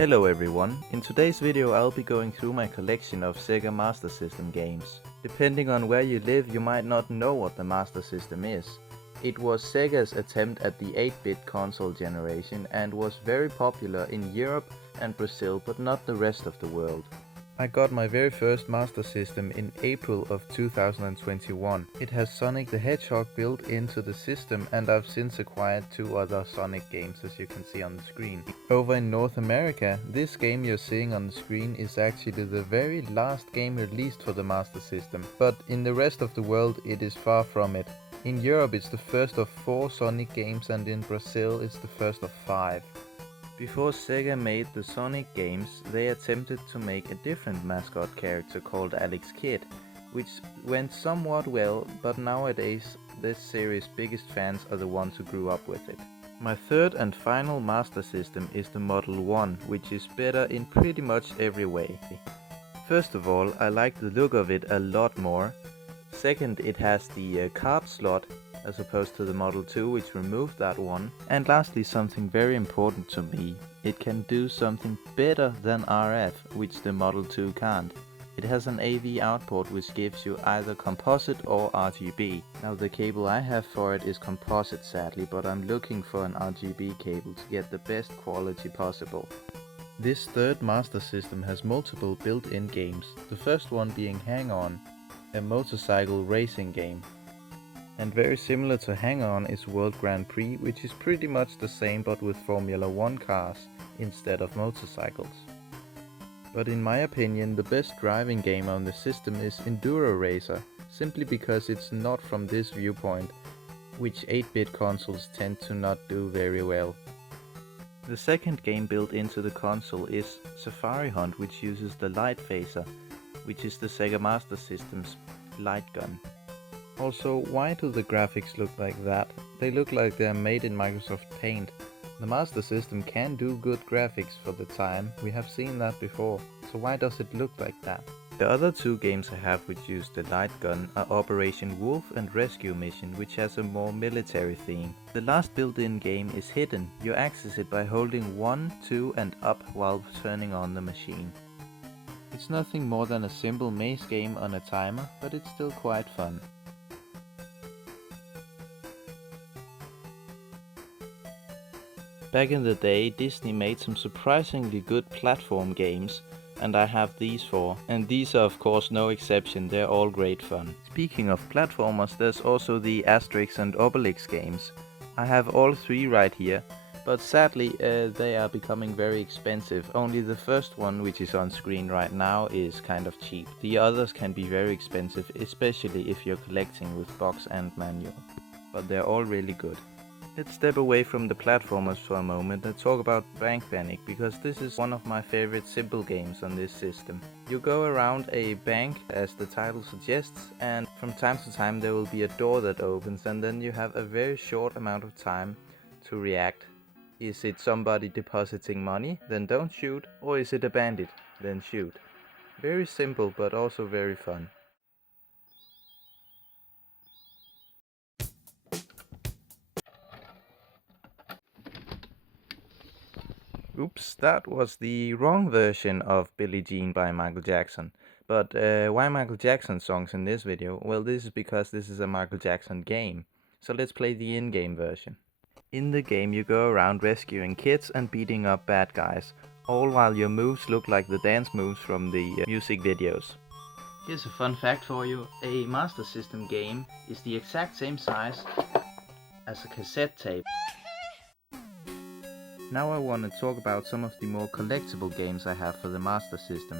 Hello everyone, in today's video I'll be going through my collection of Sega Master System games. Depending on where you live, you might not know what the Master System is. It was Sega's attempt at the 8-bit console generation and was very popular in Europe and Brazil, but not the rest of the world. I got my very first Master System in April of 2021. It has Sonic the Hedgehog built into the system, and I've since acquired 2 other Sonic games, as you can see on the screen. Over in North America, this game you're seeing on the screen is actually the very last game released for the Master System, but in the rest of the world it is far from it. In Europe it's the first of 4 Sonic games, and in Brazil it's the first of 5. Before Sega made the Sonic games, they attempted to make a different mascot character called Alex Kidd, which went somewhat well, but nowadays this series' biggest fans are the ones who grew up with it. My third and final Master System is the Model 1, which is better in pretty much every way. First of all, I like the look of it a lot more. Second, it has the card slot, as opposed to the Model 2, which removed that one. And lastly, something very important to me, it can do something better than RF, which the Model 2 can't. It has an AV output which gives you either composite or RGB. Now the cable I have for it is composite sadly, but I'm looking for an RGB cable to get the best quality possible. This third Master System has multiple built-in games, the first one being Hang On, a motorcycle racing game. And very similar to Hang On is World Grand Prix, which is pretty much the same but with Formula 1 cars instead of motorcycles. But in my opinion, the best driving game on the system is Enduro Racer, simply because it's not from this viewpoint, which 8-bit consoles tend to not do very well. The second game built into the console is Safari Hunt, which uses the light phaser, which is the Sega Master System's light gun. Also, why do the graphics look like that? They look like they are made in Microsoft Paint. The Master System can do good graphics for the time, we have seen that before, so why does it look like that? The other 2 games I have which use the light gun are Operation Wolf and Rescue Mission, which has a more military theme. The last built-in game is Hidden. You access it by holding 1, 2 and up while turning on the machine. It's nothing more than a simple maze game on a timer, but it's still quite fun. Back in the day, Disney made some surprisingly good platform games, and I have these 4. And these are of course no exception, they're all great fun. Speaking of platformers, there's also the Asterix and Obelix games. I have all 3 right here, but sadly they are becoming very expensive. Only the first one, which is on screen right now, is kind of cheap. The others can be very expensive, especially if you're collecting with box and manual. But they're all really good. Let's step away from the platformers for a moment and talk about Bank Panic, because this is one of my favorite simple games on this system. You go around a bank, as the title suggests, and from time to time there will be a door that opens, and then you have a very short amount of time to react. Is it somebody depositing money? Then don't shoot. Or is it a bandit? Then shoot. Very simple, but also very fun. Oops, that was the wrong version of Billie Jean by Michael Jackson. But why Michael Jackson songs in this video? Well, this is because this is a Michael Jackson game. So let's play the in-game version. In the game you go around rescuing kids and beating up bad guys, all while your moves look like the dance moves from the music videos. Here's a fun fact for you, a Master System game is the exact same size as a cassette tape. Now I want to talk about some of the more collectible games I have for the Master System.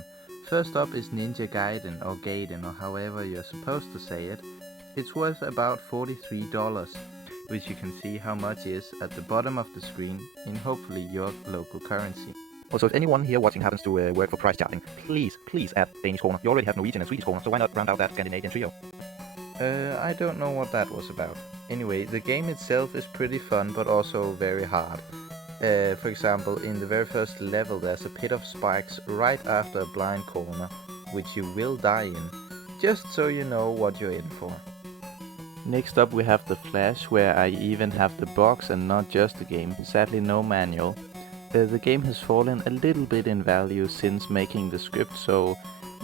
First up is Ninja Gaiden, or Gaiden, or however you're supposed to say it. It's worth about $43, which you can see how much is at the bottom of the screen in hopefully your local currency. Also, if anyone here watching happens to work for price charting, please add Danish kroner. You already have Norwegian and Swedish kroner, so why not round out that Scandinavian trio? I don't know what that was about. Anyway, the game itself is pretty fun, but also very hard. For example, in the very first level there's a pit of spikes right after a blind corner, which you will die in, just so you know what you're in for. Next up we have the Flash, where I even have the box and not just the game, sadly no manual. The game has fallen a little bit in value since making the script, so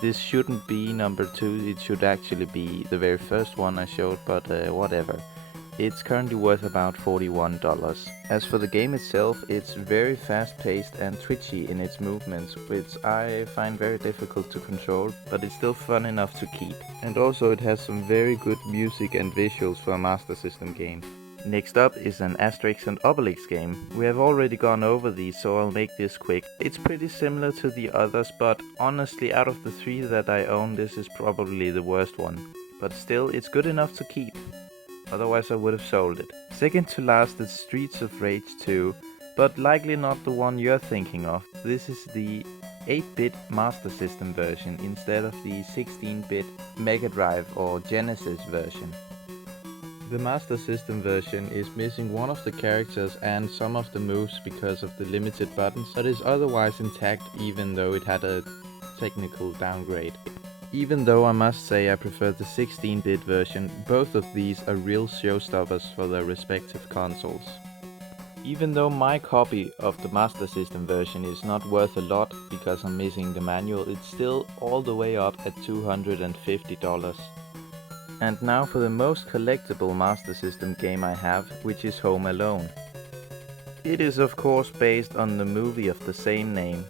this shouldn't be number 2, it should actually be the very first one I showed, but whatever. It's currently worth about $41. As for the game itself, it's very fast paced and twitchy in its movements, which I find very difficult to control, but it's still fun enough to keep. And also it has some very good music and visuals for a Master System game. Next up is an Asterix and Obelix game. We have already gone over these, so I'll make this quick. It's pretty similar to the others, but honestly out of the 3 that I own, this is probably the worst one. But still, it's good enough to keep. Otherwise I would have sold it. Second to last is Streets of Rage 2, but likely not the one you're thinking of. This is the 8-bit Master System version instead of the 16-bit Mega Drive or Genesis version. The Master System version is missing one of the characters and some of the moves because of the limited buttons, but is otherwise intact even though it had a technical downgrade. Even though I must say I prefer the 16-bit version, both of these are real showstoppers for their respective consoles. Even though my copy of the Master System version is not worth a lot because I'm missing the manual, it's still all the way up at $250. And now for the most collectible Master System game I have, which is Home Alone. It is of course based on the movie of the same name.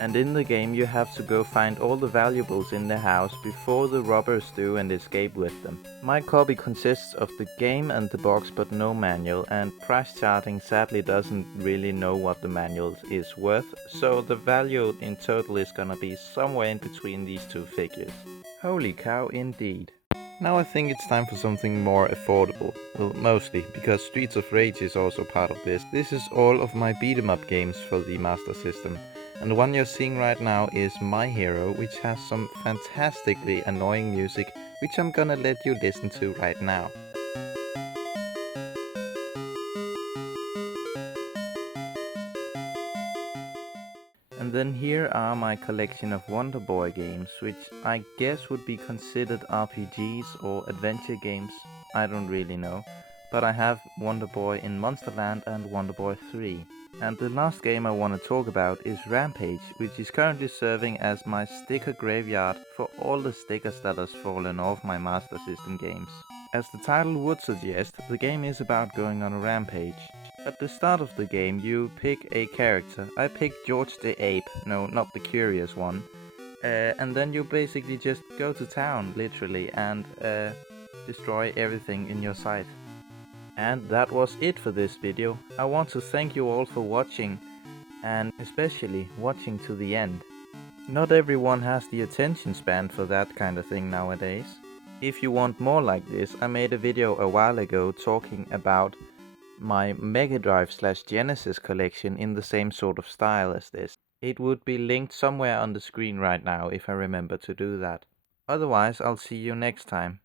And in the game you have to go find all the valuables in the house before the robbers do and escape with them. My copy consists of the game and the box but no manual, and price charting sadly doesn't really know what the manual is worth, so the value in total is gonna be somewhere in between these two figures. Holy cow indeed. Now I think it's time for something more affordable. Well, mostly, because Streets of Rage is also part of this. This is all of my beat 'em up games for the Master System. And the one you're seeing right now is My Hero, which has some fantastically annoying music, which I'm gonna let you listen to right now. And then here are my collection of Wonder Boy games, which I guess would be considered RPGs or adventure games, I don't really know. But I have Wonder Boy in Monsterland and Wonder Boy 3. And the last game I want to talk about is Rampage, which is currently serving as my sticker graveyard for all the stickers that has fallen off my Master System games. As the title would suggest, the game is about going on a rampage. At the start of the game you pick a character. I picked George the Ape, no, not the curious one. And then you basically just go to town, literally, and destroy everything in your sight. And that was it for this video. I want to thank you all for watching, and especially watching to the end. Not everyone has the attention span for that kind of thing nowadays. If you want more like this, I made a video a while ago talking about my Mega Drive / Genesis collection in the same sort of style as this. It would be linked somewhere on the screen right now if I remember to do that. Otherwise, I'll see you next time.